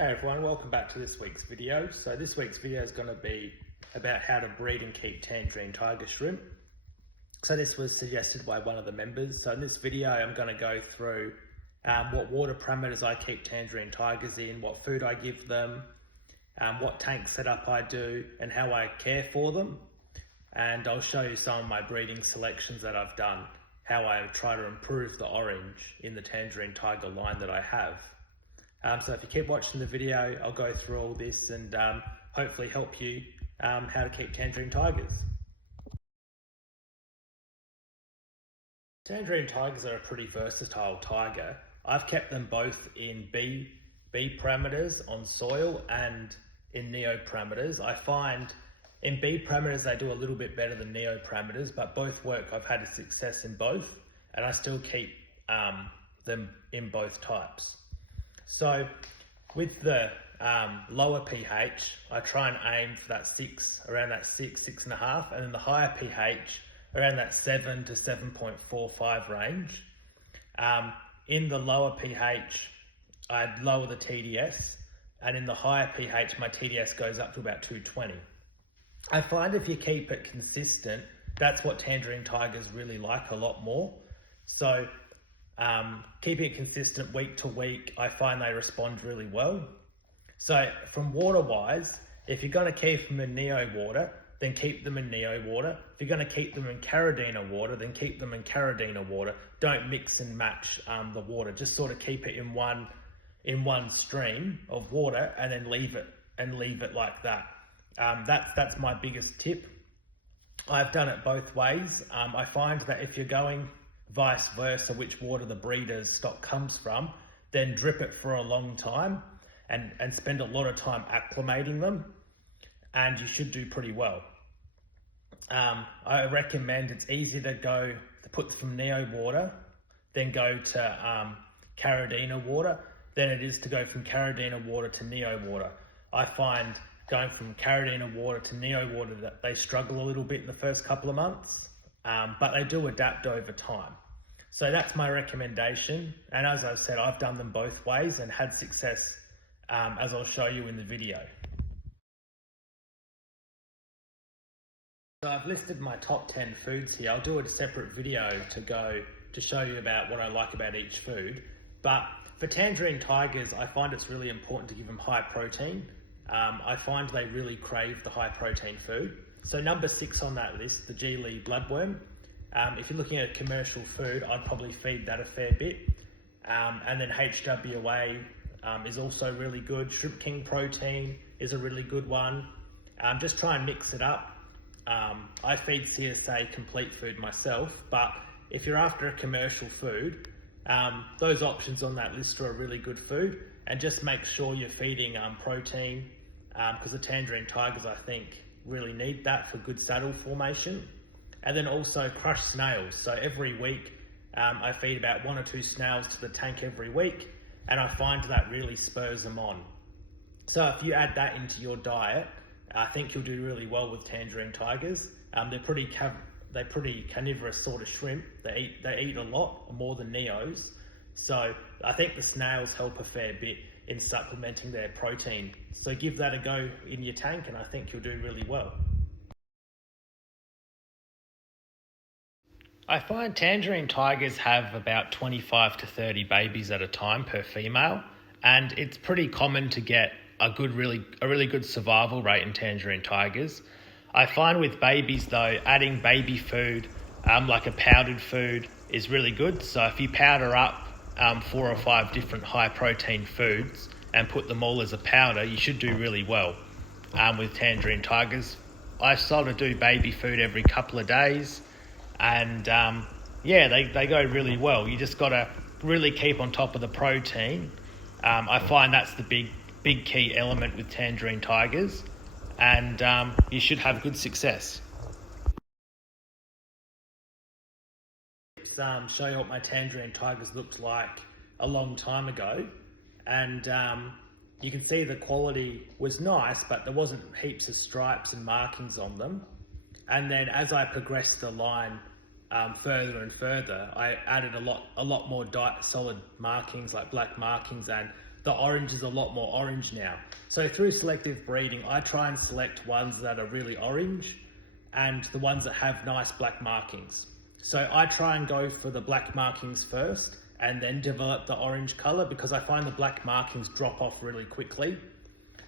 Hey everyone, welcome back to this week's video. So this week's video is going to be about how to breed and keep tangerine tiger shrimp. So this was suggested by one of the members. So in this video I'm going to go through what water parameters I keep tangerine tigers in, what food I give them, what tank setup I do and how I care for them. And I'll show you some of my breeding selections that I've done, how I try to improve the orange in the tangerine tiger line that I have. So if you keep watching the video, I'll go through all this and hopefully help you how to keep tangerine tigers. Tangerine tigers are a pretty versatile tiger. I've kept them both in B parameters on soil and in neo parameters. I find in B parameters they do a little bit better than neo parameters, but both work. I've had a success in both and I still keep them in both types. So with the lower pH, I try and aim for that around that 6.5, and then the higher pH around that 7 to 7.45 range. In the lower pH, I'd lower the TDS, and in the higher pH, my TDS goes up to about 220. I find if you keep it consistent, that's what tangerine tigers really like a lot more. So keeping it consistent week to week, I find they respond really well. So from water wise, if you're going to keep them in neo water, then keep them in neo water. If you're going to keep them in caridina water, then keep them in caridina water. Don't mix and match the water. Just sort of keep it in one stream of water and then leave it like that. That's my biggest tip. I've done it both ways. I find that if you're going vice versa, which water the breeder's stock comes from, then drip it for a long time and spend a lot of time acclimating them, and you should do pretty well. I recommend, it's easier to put from neo water, then go to caridina water, than it is to go from caridina water to neo water. I find going from caridina water to neo water that they struggle a little bit in the first couple of months. But they do adapt over time. So that's my recommendation. And as I've said, I've done them both ways and had success, as I'll show you in the video. So I've listed my top 10 foods here. I'll do a separate video to show you about what I like about each food. But for tangerine tigers, I find it's really important to give them high protein. I find they really crave the high protein food. So number 6 on that list, the Geely bloodworm. If you're looking at commercial food, I'd probably feed that a fair bit. And then HWA is also really good. Shrimp King protein is a really good one. Just try and mix it up. I feed CSA complete food myself, but if you're after a commercial food, those options on that list are a really good food. And just make sure you're feeding protein, because the tangerine tigers, I think, really need that for good saddle formation. And then also crushed snails. So every week I feed about 1 or 2 snails to the tank every week, and I find that really spurs them on. So if you add that into your diet, I think you'll do really well with tangerine tigers. They're pretty carnivorous sort of shrimp. They eat a lot, more than neos. So I think the snails help a fair bit in supplementing their protein. So give that a go in your tank and I think you'll do really well. I find tangerine tigers have about 25 to 30 babies at a time per female, and it's pretty common to get a really good survival rate in tangerine tigers. I find with babies though, adding baby food, like a powdered food, is really good. So if you powder up 4 or 5 different high protein foods and put them all as a powder, you should do really well with tangerine tigers. I sort of do baby food every couple of days, and they go really well. You just got to really keep on top of the protein. I find that's the big key element with tangerine tigers, and you should have good success. Show you what my tangerine tigers looked like a long time ago, and you can see the quality was nice, but there wasn't heaps of stripes and markings on them. And then as I progressed the line further and further, I added a lot more solid markings, like black markings, and the orange is a lot more orange now. So through selective breeding, I try and select ones that are really orange and the ones that have nice black markings. So I try and go for the black markings first and then develop the orange color, because I find the black markings drop off really quickly.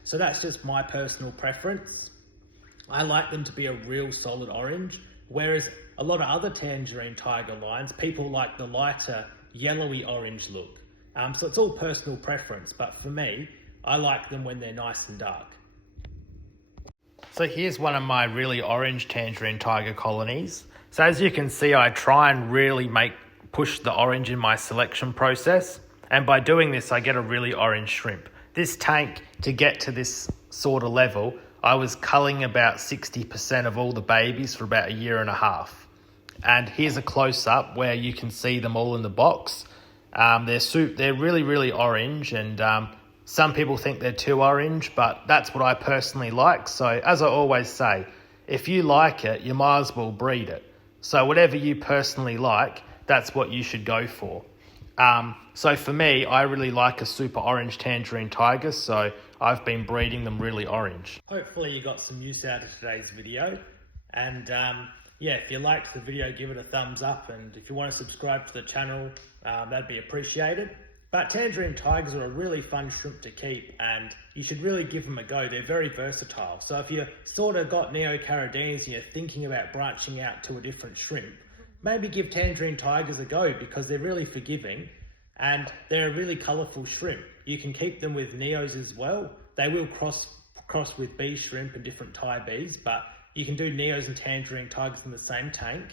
So that's just my personal preference. I like them to be a real solid orange, whereas a lot of other tangerine tiger lines, people like the lighter yellowy orange look. So it's all personal preference, but for me, I like them when they're nice and dark. So here's one of my really orange tangerine tiger colonies. So as you can see, I try and really push the orange in my selection process. And by doing this, I get a really orange shrimp. This tank, to get to this sort of level, I was culling about 60% of all the babies for about a year and a half. And here's a close-up where you can see them all in the box. They're really, really orange, and some people think they're too orange, but that's what I personally like. So as I always say, if you like it, you might as well breed it. So whatever you personally like, that's what you should go for. So for me, I really like a super orange tangerine tiger, so I've been breeding them really orange. Hopefully you got some use out of today's video, and yeah, if you liked the video, give it a thumbs up, and if you want to subscribe to the channel, that'd be appreciated. But tangerine tigers are a really fun shrimp to keep, and you should really give them a go. They're very versatile. So if you sort of got neocaridines and you're thinking about branching out to a different shrimp, maybe give tangerine tigers a go, because they're really forgiving and they're a really colourful shrimp. You can keep them with neos as well. They will cross with bee shrimp and different Thai bees, but you can do neos and tangerine tigers in the same tank.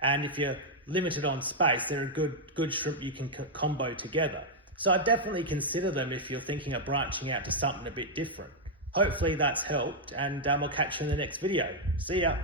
And if you're limited on space, they're a good shrimp you can combo together. So I'd definitely consider them if you're thinking of branching out to something a bit different. Hopefully that's helped, and I'll catch you in the next video. See ya.